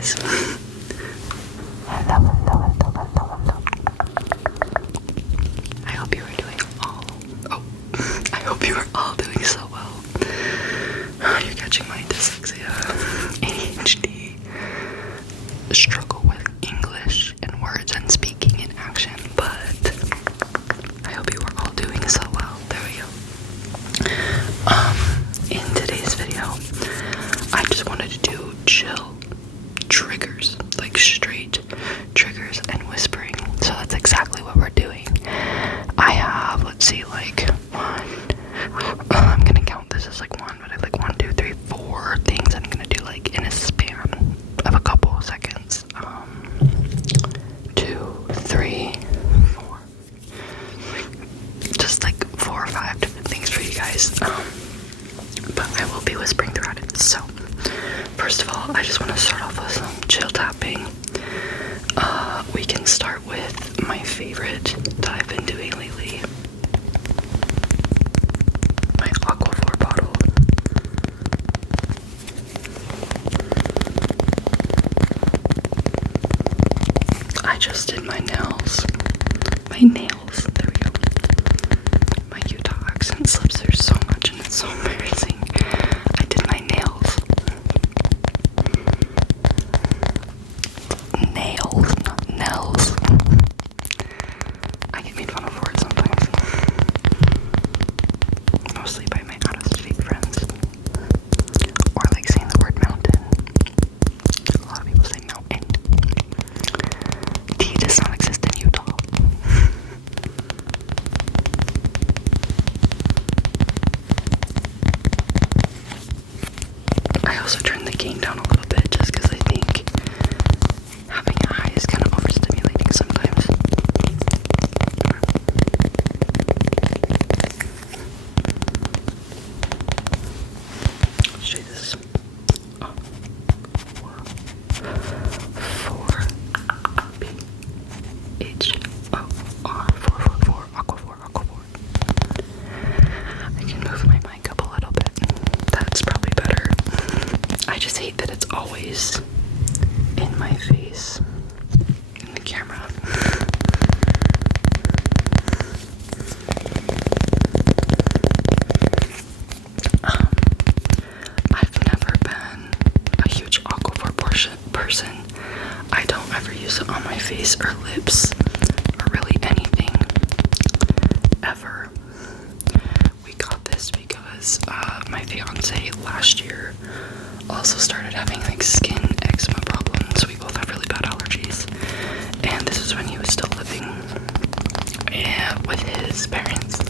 guys. Hello. I hope you are all doing so well. You're catching my dyslexia, ADHD, struggle with English and words and speaking in action, but I hope you are all doing so well. There we go. In today's video, I just wanted to do chill triggers, like straight triggers and whispering. So that's exactly what we're doing. I have, let's see, like I'm gonna count this as like one, but I have like 1, 2, 3, 4 things I'm gonna do like in a span of a couple of seconds. 2, 3, 4. Just like 4 or 5 different things for you guys. But I will be whispering throughout it. So, first of all, I just want to start off with some chill tapping. We can start with my favorite that I've been doing lately. My Aquaphor bottle. I just did my nails. There we go. My Utah accent slips through so much and it's so embarrassing. I did my nails. Nails, not nails. I get made fun of for it sometimes. Mostly by my out-of-state friends. Or like saying the word mountain. A lot of people say mountain. T does not exist in Utah. I also turned the gain down a little bit just because I think having it high is kind of overstimulating sometimes. Let's try this. 4 B H O R 4 Aquaphor. I can move my mic up a little bit. That's probably better. I just hate that it's always in my face in the camera. I've never been a huge Aquaphor person. I don't ever use it on my face or lips or really anything ever. We got this because my fiance last year also started having like skin eczema problems. We both have really bad allergies, and this is when he was still living with his parents,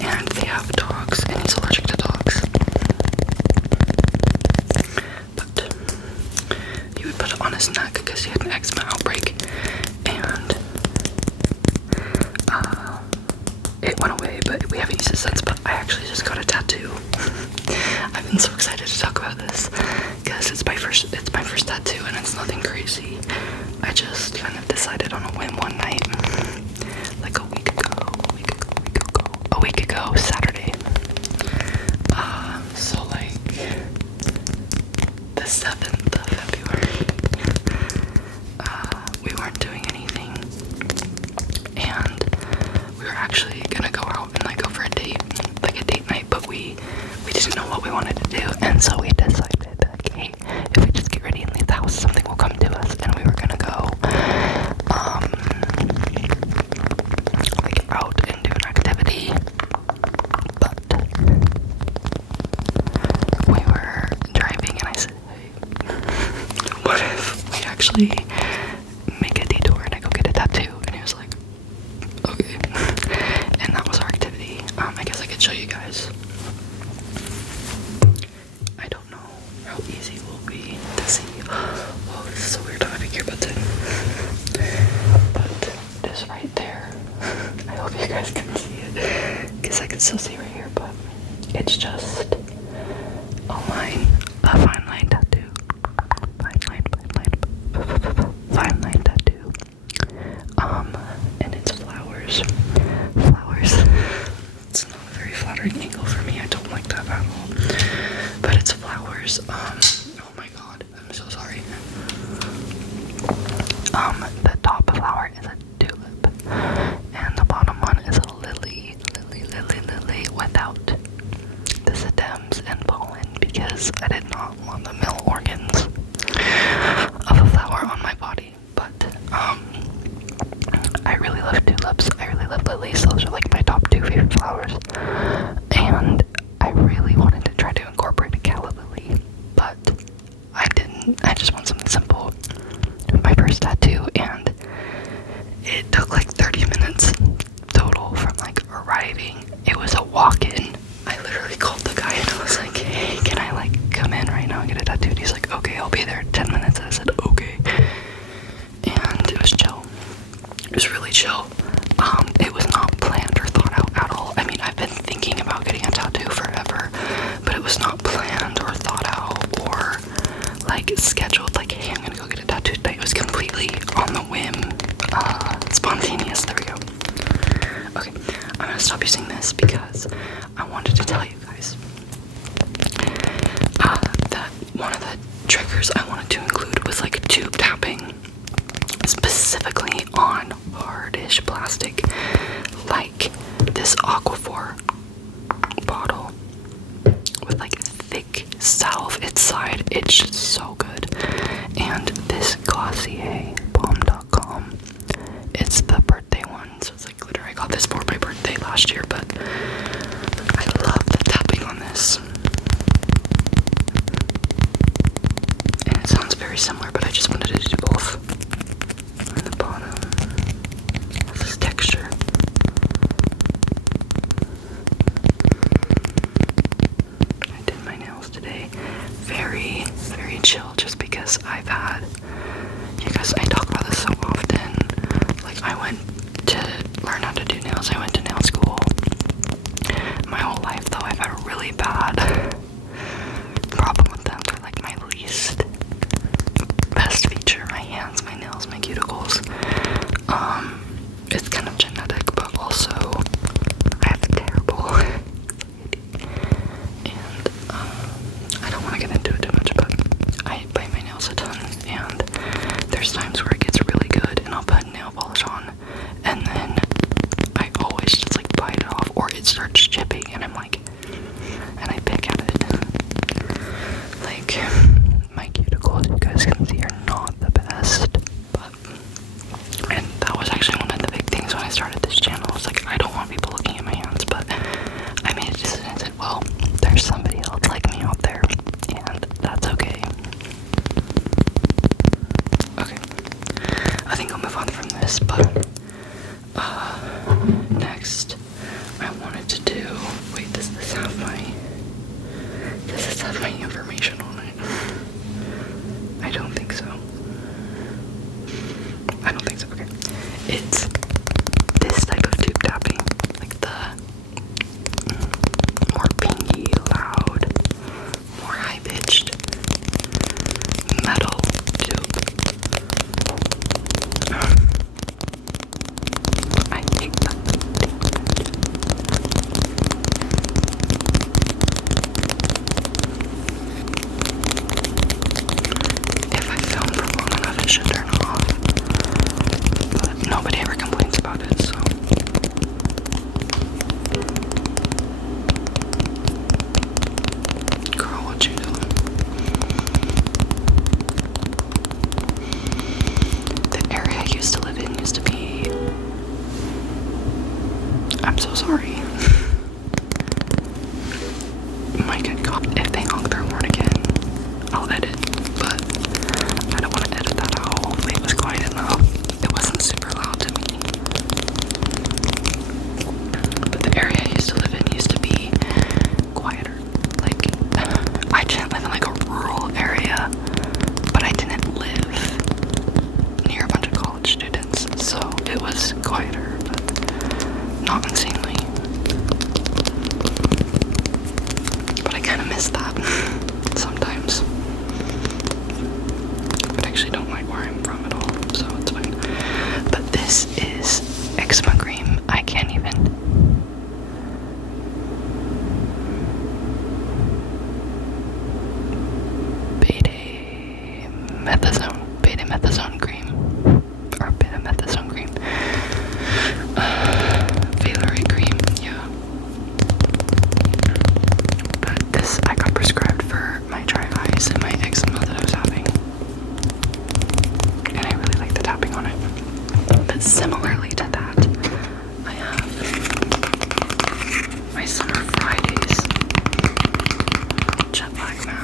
and they have dogs, and he's allergic to dogs. But he would put it on his neck because he had an eczema outbreak, and it went away, but we haven't used it since. But I actually just got a tattoo. I've been so excited to talk about this because it's my first tattoo, and it's nothing crazy. I just kind of decided on a whim one night, like a week ago, Saturday. So like the 7th of February, we weren't doing anything, and we were actually gonna go out and like go for a date, like a date night, but we didn't know what we wanted to do, and so we decided, okay, if we just get ready and leave the house, something will come to us, and we were gonna go like out and do an activity. But we were driving, and I said, hey, what if we actually make a detour and I go get a tattoo? And he was like, okay. And that was our activity. I guess I could show you guys. I don't know how easy it will be to see. Oh, this is so weird. I have a earbud in. But it is right there. I hope you guys can see it, because I can still see right here, but it's just a fine line tattoo. Fine line tattoo. And it's flowers. It's not a very flattering angle for me. I don't like that at all. But it's flowers. Oh my god, I'm so sorry. The top flower is a tulip, and the bottom one is a lily without the stems and pollen, because I did not want the male organs of a flower on my body. But I really love tulips. I really love lilies. Those are like my top 2 favorite flowers. And I really wanted to try to incorporate a calla lily, but I didn't. I just want something simple with my first tattoo, and it took like 30 minutes total from like arriving. It was a walk-in. I literally called the guy and I was like, hey, can I like come in right now and get a tattoo? And he's like, okay, I'll be there in 10 minutes. And I said, okay. And it was chill. It was really chill. It was not planned or thought out at all. I mean, I've been thinking about getting a tattoo forever, but it was not planned or thought out or like scheduled, like, hey, I'm gonna go get a tattoo today. It was completely on the whim, spontaneous. There we go. Okay, I'm gonna stop using this because I wanted to tell you guys that one of the triggers I wanted to include was like tube tapping, specifically on hardish plastic, like this Aquaphor bottle with like thick salve inside. It's just so good. And this Glossier Balm.com, it's the birthday one, so it's like glitter. I got this for my birthday last year, but I love the tapping on this. And it sounds very similar, but I just wanted to do both. On the bottom, this texture. I did my nails today. Very, very chill, just because I've had, you guys, I talk about this so often. Like, I went to learn how to do nails. I went to nail school. My whole life, though, I've had a really bad problem with them. They're like my least best feature. My hands, my nails, my cuticles. It's kind of genetic, but also I have terrible and I don't want to get into it too much, but I bite my nails a ton, and there's times where it gets really good and I'll put nail polish on, and then I always just like bite it off, or it starts chipping, and I'm like, and I pick at it. Like, my cuticles, you guys can see, are not the best, but, and that was actually one of the big things when I started this channel. I was like, I don't want people looking at my hands, but I made a decision and said, well, there's somebody else like me out there, and that's okay. Okay, I think I'll move on from this, but next I wanted to do, wait, does this have my information on it? I don't think so. Okay. It's this type of tube tapping, like the more pinky, loud, more high-pitched metal tube.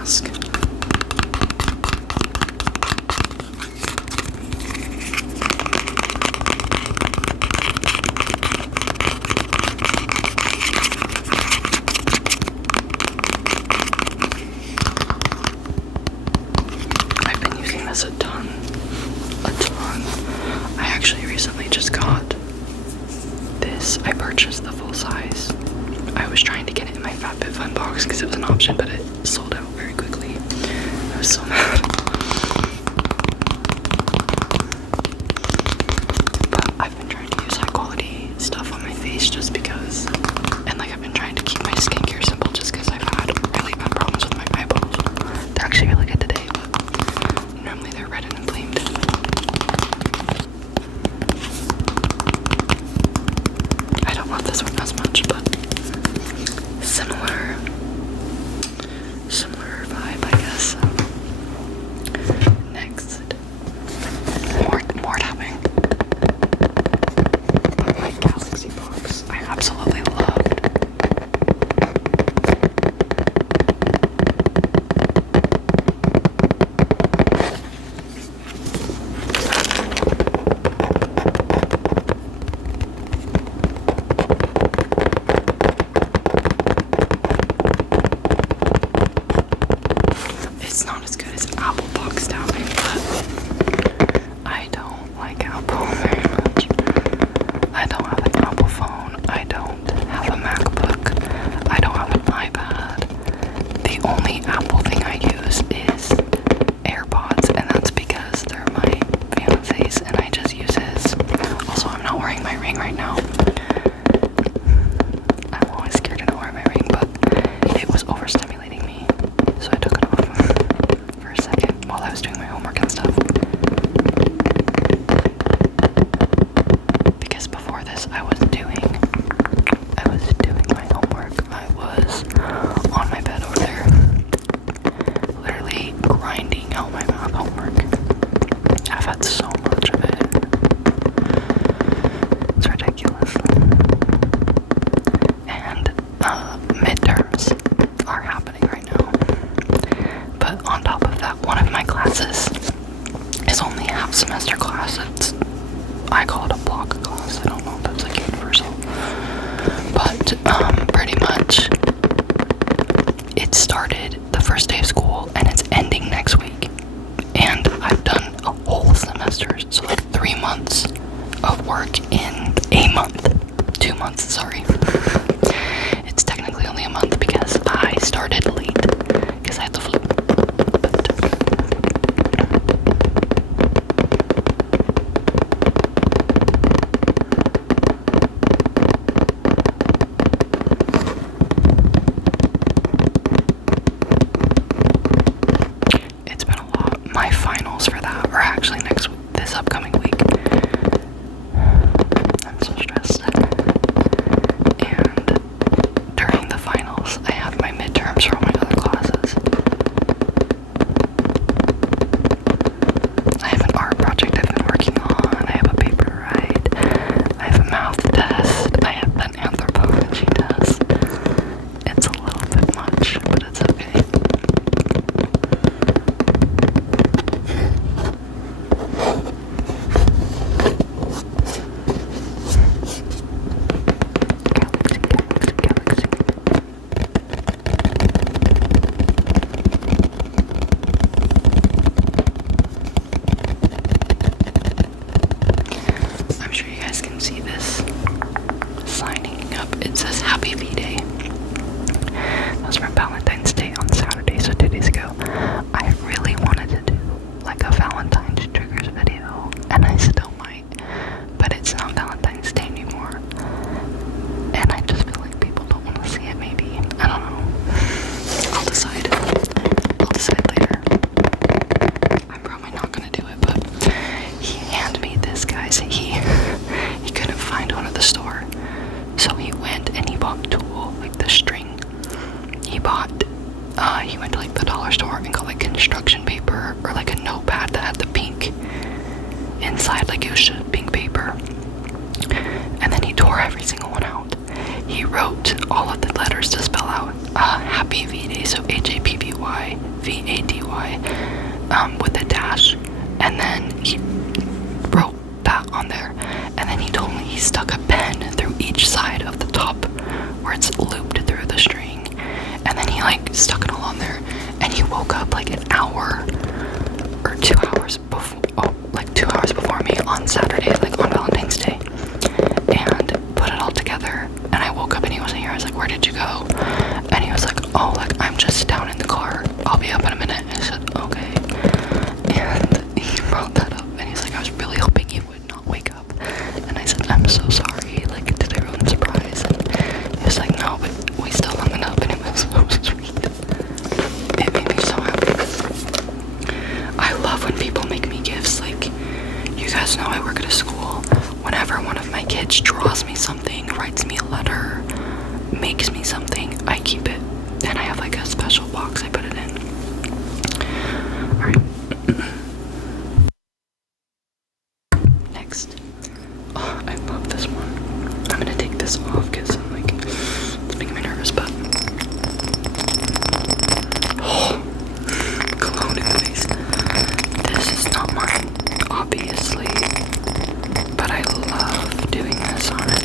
mask. I've been using this a ton. I actually recently just got this. I purchased the full size. I was trying to get it in my FabFitFun box because it was an option, but it sold out very quickly. I was so mad. But I've been trying to use high quality stuff on my face just because, and like I've been trying to keep my skincare simple just because I've had really bad problems with my eyeballs. They're actually really good today, but normally they're red and inflamed. I don't love this one as much, but similar vibe, I guess. Next, more tapping. My Galaxy box, I absolutely loved. It's not as good as Apple box tapping, but I don't like Apple very much. I don't have an Apple phone. I don't have a MacBook. I don't have an iPad. The only Apple thing I use is AirPods, and that's because they're my fiance's, and I just use his. Also, I'm not wearing my ring right now. I'm always scared to not wear my ring, but it was overstimulating me, so I took it off for a second while I was doing my homework and stuff. Because before this, I was doing my homework. I was on my bed over there, literally grinding out my math homework. I've had so much of it. It's ridiculous. And midterms are happening right now. But on top of that, one of my classes is only a half semester class. I call it a block class. I don't know if that's like universal. But pretty much it started the first day of school and it's ending next week. And I've done a whole semester, so like 3 months of work in a month. 2 months, sorry. It's technically only a month because I started late because I had the flu. It's been a lot. My finals for that are actually this upcoming week. I'm so stressed. And during the finals, I have my midterms for all my other classes. I have an art project I've been working on. I have a paper to write. I have a math test. I have an anthropology test. It's a little bit much, but it's okay. Galaxy. I'm sure you guys can see this signing up. It says Happy V-Day. That was from Valentine's Day on Saturday, so 2 days ago. I really wanted to do like a Valentine's triggers video, and I still might, but it's not Valentine's Day anymore. And I just feel like people don't want to see it, maybe. I don't know. I'll decide. Later. I'm probably not gonna do it, but he handed me this, guys. He couldn't find one at the store, so he went and he bought Tool, like the string. He went to like the dollar store and got like construction paper or like a notepad that had the pink inside, like it was just pink paper. And then he tore every single one out. He wrote all of the letters to spell out Happy V-Day, so HAPPY VADY, with a dash, and then he wrote that on there, and then he told me he stuck a pen through each side of the top where it's looped through the string, and then he like stuck it all on there, and he woke up like an hour or 2 hours before, like 2 hours before me on Saturday, like on Valentine's Day, and put it all together. And I woke up and he wasn't here. I was like, where did you go? And he was like, oh, like I'm just down in the car, I'll be up in a minute. And I said, okay. And he brought that up, and he's like, I was really hoping you would not wake up. And I said, I'm so sorry, like, did I ruin the surprise? And he was like, no, but we still hung it up, and it was so sweet. It made me so happy. I love when people make me gifts. Like, you guys know I work at a school. Whenever one of my kids draws me something, writes me a letter, makes me something, I keep it, and I have like a special box I put it in. Alright. Next. Oh, I love this one. I'm gonna take this off because I'm like, it's making me nervous, but oh, cologne in the face. This is not mine, obviously, but I love doing this on it.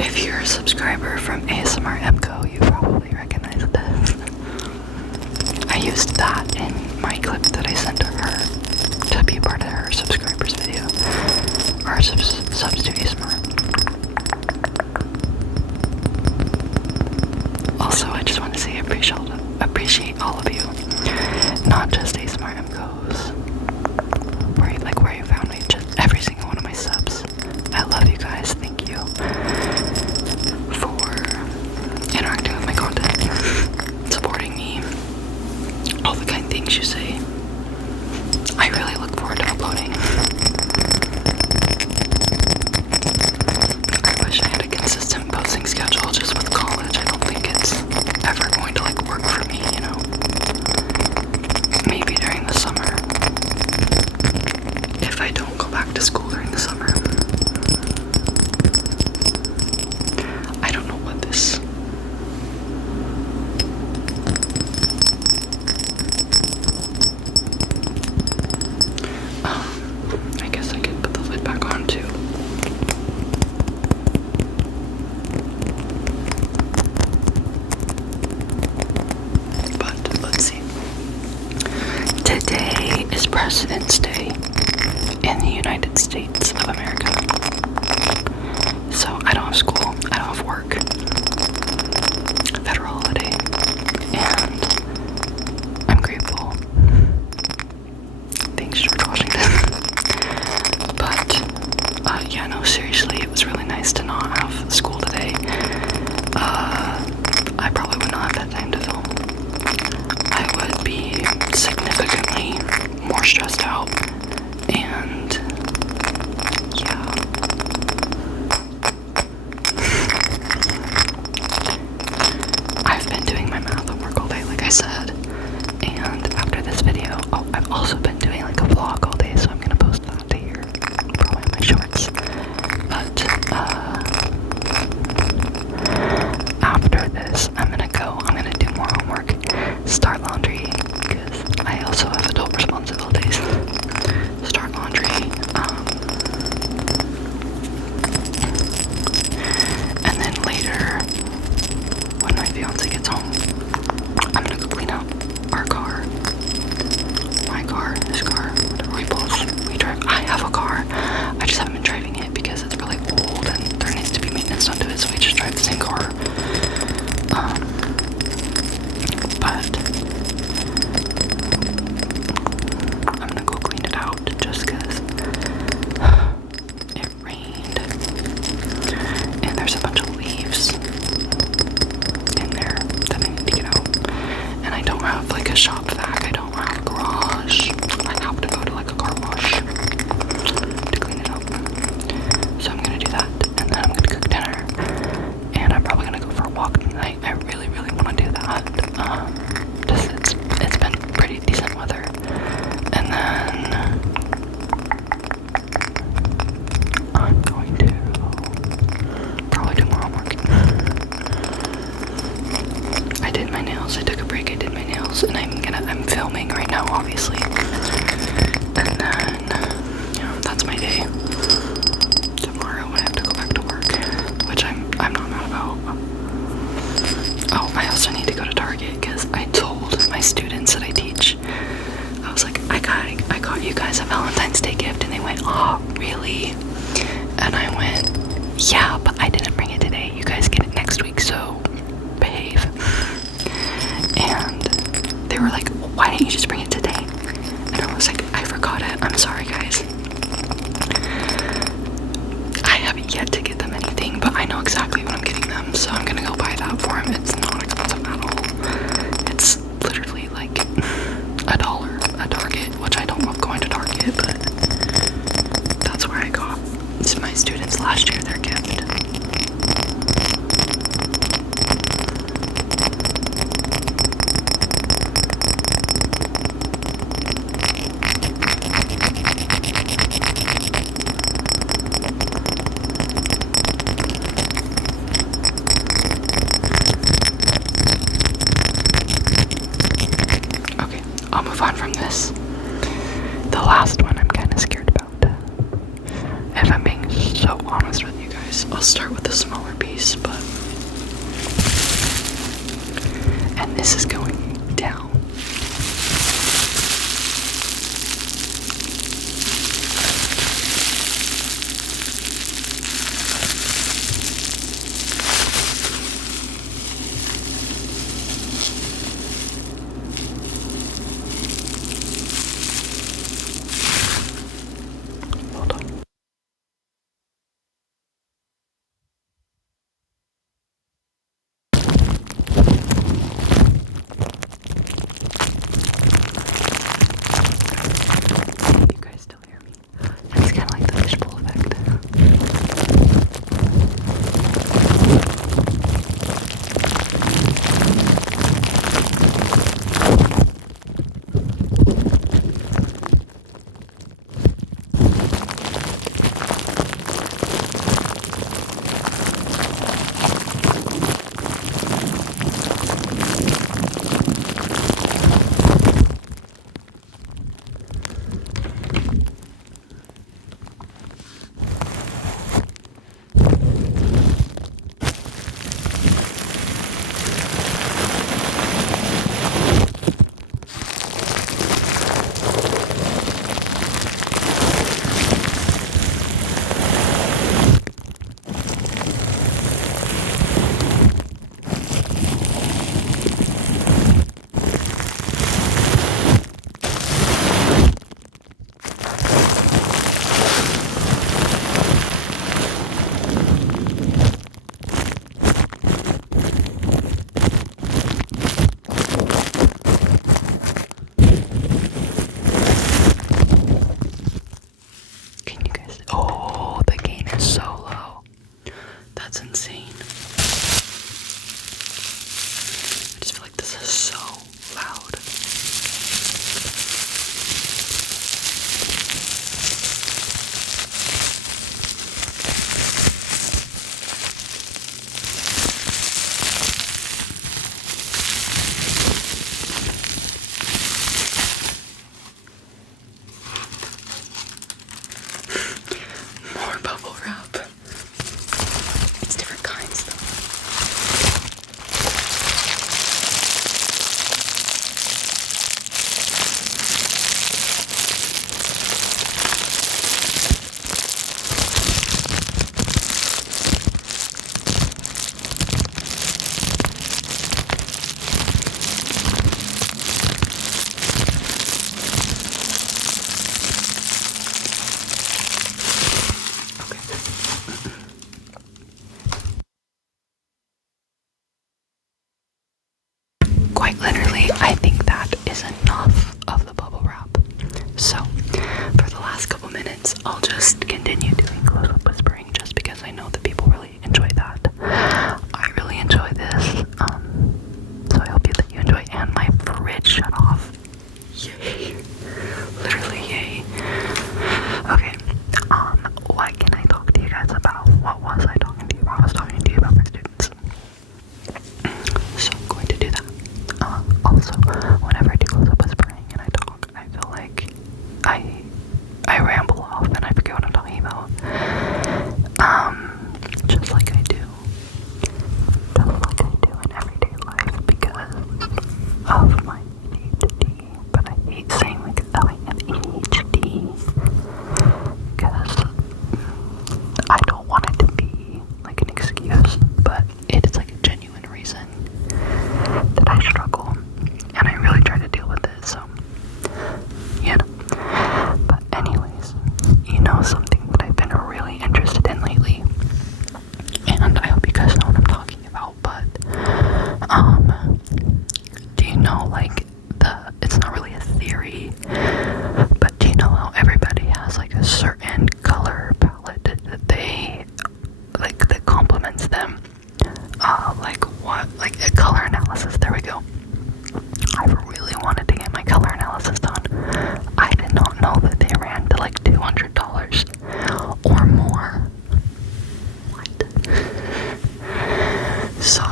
If you're a subscriber from ASMR MCO, you probably recognize this. I used that in my clip that I sent to her to be a part of her subscribers video, or subs to ASMR. Also, I just want to say I appreciate all of you, not just ASMR MCOs, where you found me, just every single one of my subs. I love you guys. Thank you for interacting with my content, supporting me, all the kind things you say. I really look forward to uploading. I wish I had a consistent posting schedule. Just with college, I don't think it's ever going to like work for me, you know. Maybe during the summer, if I don't go back to school during the summer. I don't know what this. I guess I could put the lid back on too. But let's see. Today is President's Day in the United States of America. So I don't have school, I don't have work. Federal holiday. And I'm grateful. Thanks, George Washington. But yeah, no, seriously, it was really nice to not have school today. I probably would not have that time to film. I would be significantly more stressed out, and yeah. I've been doing my math homework all day, like I said, and after this video, I've also been doing like a vlog all day, so I'm gonna post that to here, probably on my shorts. But after this, I'm gonna do more homework, start laundry, because I also have adult responsibilities. Start laundry, and then later, when my fiance gets home, I'm gonna go clean up our car, my car, his car, whatever we as a Valentine's Day gift, and they went, oh, really? And I went, yeah, but I didn't bring it today. You guys get it next week, so behave. And they were like, well, why didn't you just bring it today? And I was like, I forgot it. I'm sorry, guys. I haven't yet to get them anything, but I know exactly what I'm getting them, so I'm gonna go buy that for them. It's not expensive at all. It's literally like $1 at Target, which I don't love going to Target, but that's where I got my students last year their gift. Okay, I'll move on from this. The last one I'm kind of scared about. If I'm being so honest with you guys, I'll start with the smaller piece, and this is going down. Hold on. You guys still hear me? It's kind of like the fishbowl effect. Can you guys? Oh, the gain is so low. That's insane. I just feel like this is so loud. More bubble wrap. It's different kinds though. Quite literally, I think that is enough of the bubble wrap. So, for the last couple minutes, I'll just continue doing close-up whispering just because I know that people really enjoy that. I really enjoy this, so I hope that you enjoy. And my fridge shut off. Yay. Literally, yay. Okay, what can I talk to you guys about? What was I talking to you about? I was talking to you about my students. So I'm going to do that. Also, whenever I do close-up whispering and I talk, I feel like I ramble off and I forget what I'm talking about. Just like I do. Just like I do in everyday life because of my ADHD. But I hate saying like not know that they ran to like $200 or more. What? So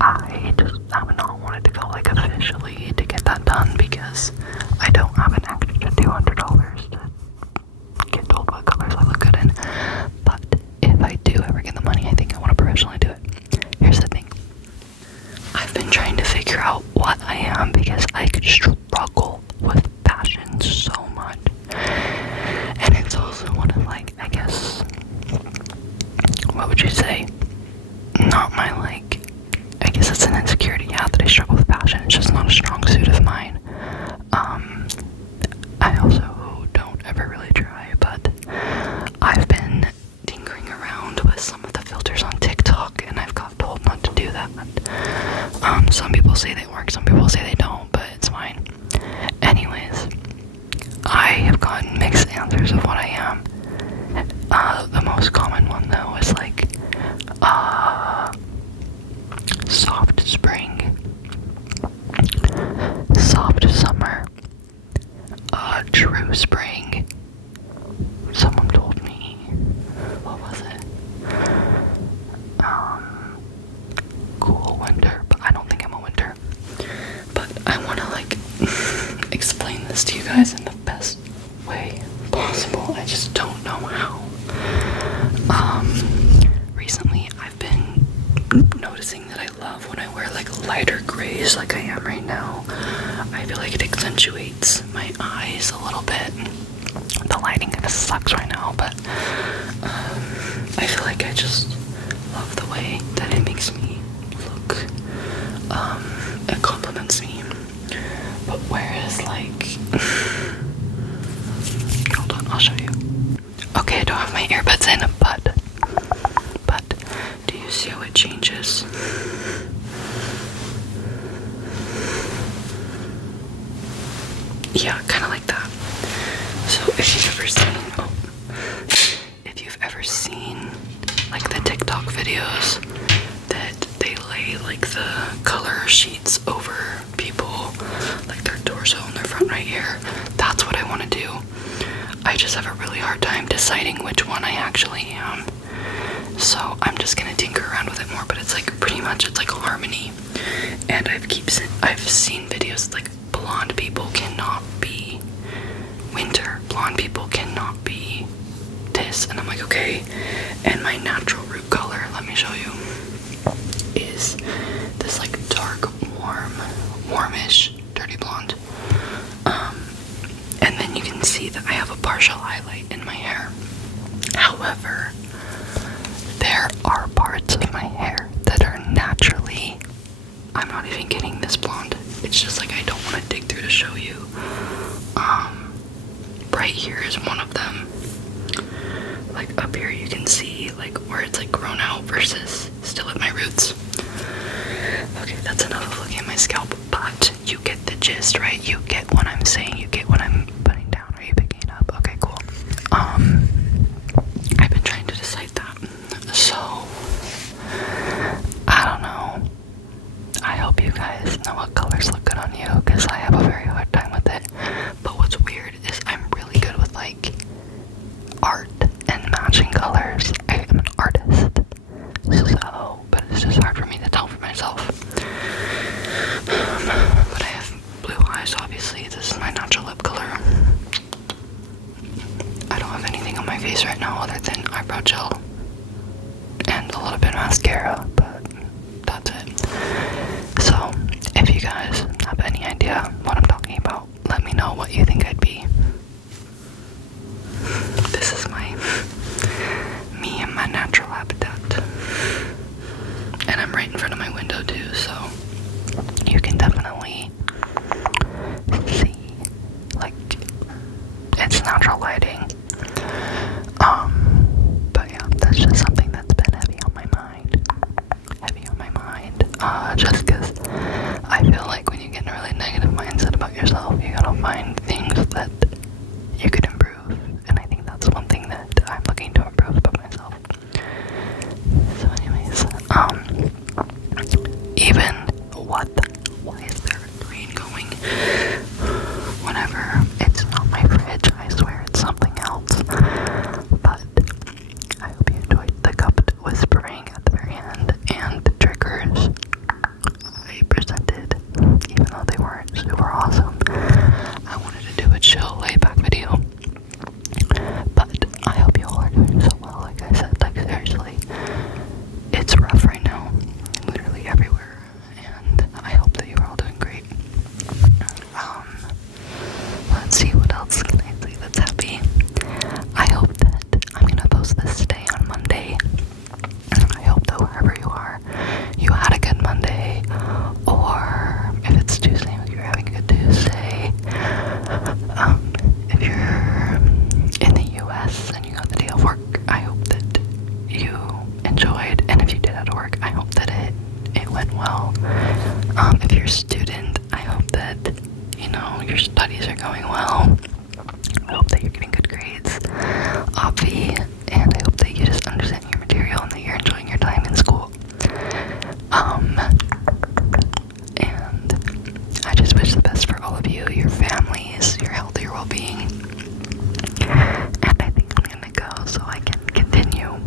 I just have not wanted to go like officially to get that done because I don't have an extra $200 to get told what colors I look good in. But if I do ever get the money, I think I want to professionally do it. Here's the thing. I've been trying to figure out what I am because I struggle with fashion so much. And it's also one of like, I guess, what would you say? Not my like, I guess it's an insecurity, yeah, that I struggle with fashion. It's just not a strong suit of mine. I also don't ever really try, but I've been tinkering around with some of the filters on TikTok, and I've got told not to do that. Some people say they work, some people say they don't, but it's fine. Anyways, I have gotten mixed answers of what I am. The most common one though is like soft spring, soft summer, true spring. Someone told me, what was it? Cool winter, but I don't think I'm a winter. But I want to like explain this to you guys in the best way possible. I just don't know how. Recently I've been noticing that I love when I wear like lighter grays like I am right now. I feel like it accentuates my eyes a little bit. The lighting kind of sucks right now, but I feel like I just love the way that it makes me look. It compliments me. But whereas like hold on, I'll show you. Okay, I don't have my earbuds in, but do you see how it changes? Yeah, kind of like that. So if you've ever seen like the TikTok videos that they lay like the color sheets over people, like their torso and their front right here, that's what I want to do. I just have a really hard time deciding which one I actually am. So I'm just gonna tinker around with it more, but it's like pretty much it's like a harmony. And I've seen videos like blonde people cannot be winter, blonde people cannot be this, and I'm like, okay. And my natural root color, let me show you, is this like dark warmish dirty blonde. And then you can see that I have a partial highlight in my hair. However, there are parts of my hair that are naturally, I'm not even kidding, this blonde. It's just like I don't want to dig through to show you. Right here is one of them. Like up here you can see like where it's like grown out versus still at my roots. Okay, that's enough of looking at my scalp, but you get the gist, right? You get what I'm saying, you get what I'm putting down. Are you picking it up? Okay, cool. I've been trying to decide that. So I don't know. I hope you guys know what colors look good on you, because I have a very hard time with it. But what's weird is I'm really good with like art and matching colors. I am an artist. So, but it's just hard for me to tell for myself. But I have blue eyes, obviously. This is my natural lip color. I don't have anything on my face right now other than eyebrow gel and a little bit of mascara, but that's it. So, if you guys have any idea what I'm talking about, let me know what you think I'd be. This is me and my natural habitat. And I'm right in front of my window too, so you can definitely see, like, it's natural lighting. But yeah, that's just something that's been heavy on my mind. Just because I feel like when you get in a really negative mindset about yourself, you gotta find things that your studies are going well. I hope that you're getting good grades, obvi, and I hope that you just understand your material and that you're enjoying your time in school. And I just wish the best for all of you, your families, your health, your well-being. And I think I'm gonna go so I can continue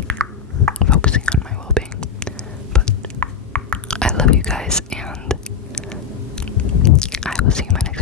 focusing on my well-being. But I love you guys, and I will see you in my next